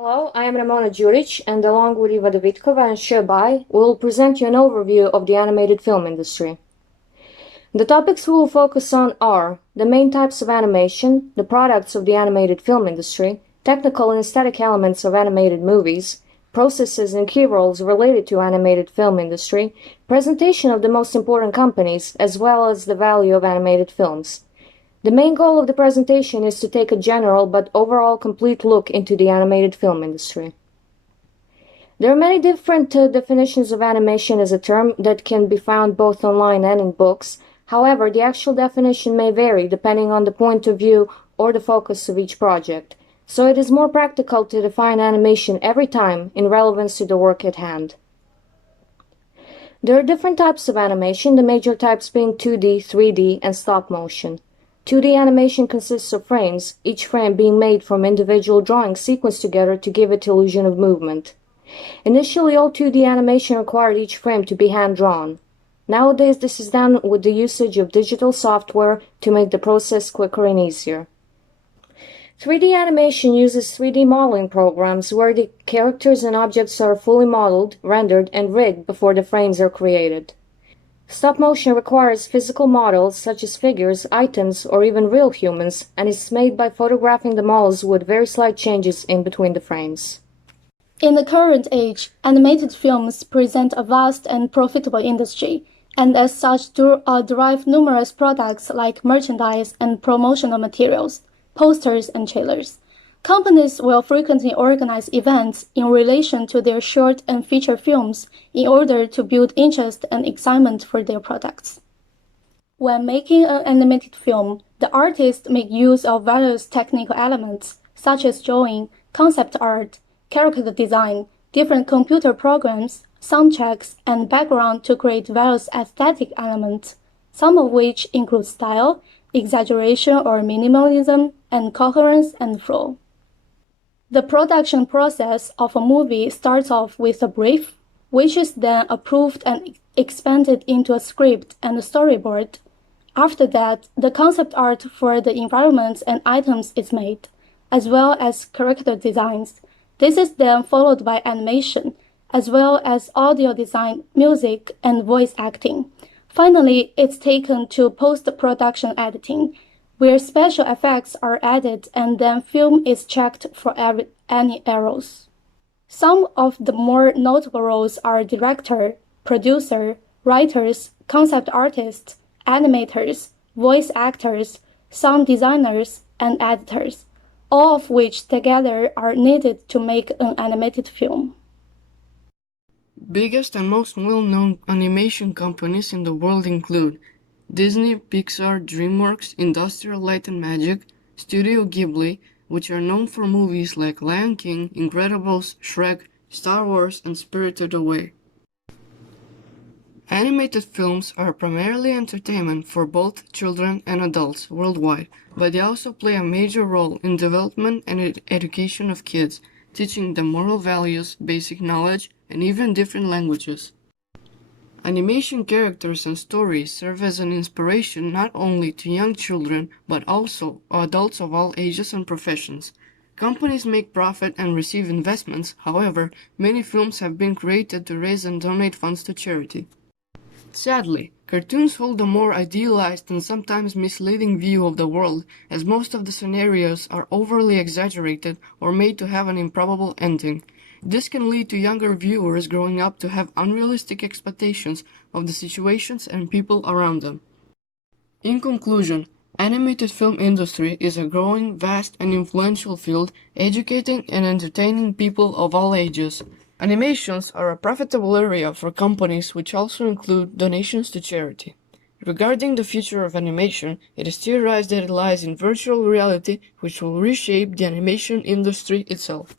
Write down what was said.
Hello, I am Ramona Đurić, and along with Iva Davidkova and Shebai, we will present you an overview of the animated film industry. The topics we will focus on are the main types of animation, the products of the animated film industry, technical and aesthetic elements of animated movies, processes and key roles related to animated film industry, presentation of the most important companies, as well as the value of animated films. The main goal of the presentation is to take a general but overall complete look into the animated film industry. There are many different definitions of animation as a term that can be found both online and in books. However, the actual definition may vary depending on the point of view or the focus of each project. So it is more practical to define animation every time in relevance to the work at hand. There are different types of animation, the major types being 2D, 3D, and stop motion. 2D animation consists of frames, each frame being made from individual drawings sequenced together to give it illusion of movement. Initially, all 2D animation required each frame to be hand-drawn. Nowadays, this is done with the usage of digital software to make the process quicker and easier. 3D animation uses 3D modeling programs where the characters and objects are fully modeled, rendered, and rigged before the frames are created. Stop motion requires physical models such as figures, items, or even real humans, and is made by photographing the models with very slight changes in between the frames. In the current age, animated films present a vast and profitable industry, and as such derive numerous products like merchandise and promotional materials, posters, and trailers. Companies will frequently organize events in relation to their short and feature films in order to build interest and excitement for their products. When making an animated film, the artist makes use of various technical elements such as drawing, concept art, character design, different computer programs, soundtracks, and background to create various aesthetic elements, some of which include style, exaggeration or minimalism, and coherence and flow. The production process of a movie starts off with a brief, which is then approved and expanded into a script and a storyboard. After that, the concept art for the environments and items is made, as well as character designs. This is then followed by animation, as well as audio design, music, and voice acting. Finally, it's taken to post-production editing, where special effects are added and then film is checked for any errors. Some of the more notable roles are director, producer, writers, concept artists, animators, voice actors, sound designers, and editors, all of which together are needed to make an animated film. Biggest and most well-known animation companies in the world include Disney, Pixar, DreamWorks, Industrial Light and Magic, Studio Ghibli, which are known for movies like Lion King, Incredibles, Shrek, Star Wars, and Spirited Away. Animated films are primarily entertainment for both children and adults worldwide, but they also play a major role in development and education of kids, teaching them moral values, basic knowledge, and even different languages. Animation characters and stories serve as an inspiration not only to young children, but also adults of all ages and professions. Companies make profit and receive investments, however, many films have been created to raise and donate funds to charity. Sadly, cartoons hold a more idealized and sometimes misleading view of the world, as most of the scenarios are overly exaggerated or made to have an improbable ending. This can lead to younger viewers growing up to have unrealistic expectations of the situations and people around them. In conclusion, animated film industry is a growing, vast, and influential field, educating and entertaining people of all ages. Animations are a profitable area for companies, which also include donations to charity. Regarding the future of animation, it is theorized that it lies in virtual reality, which will reshape the animation industry itself.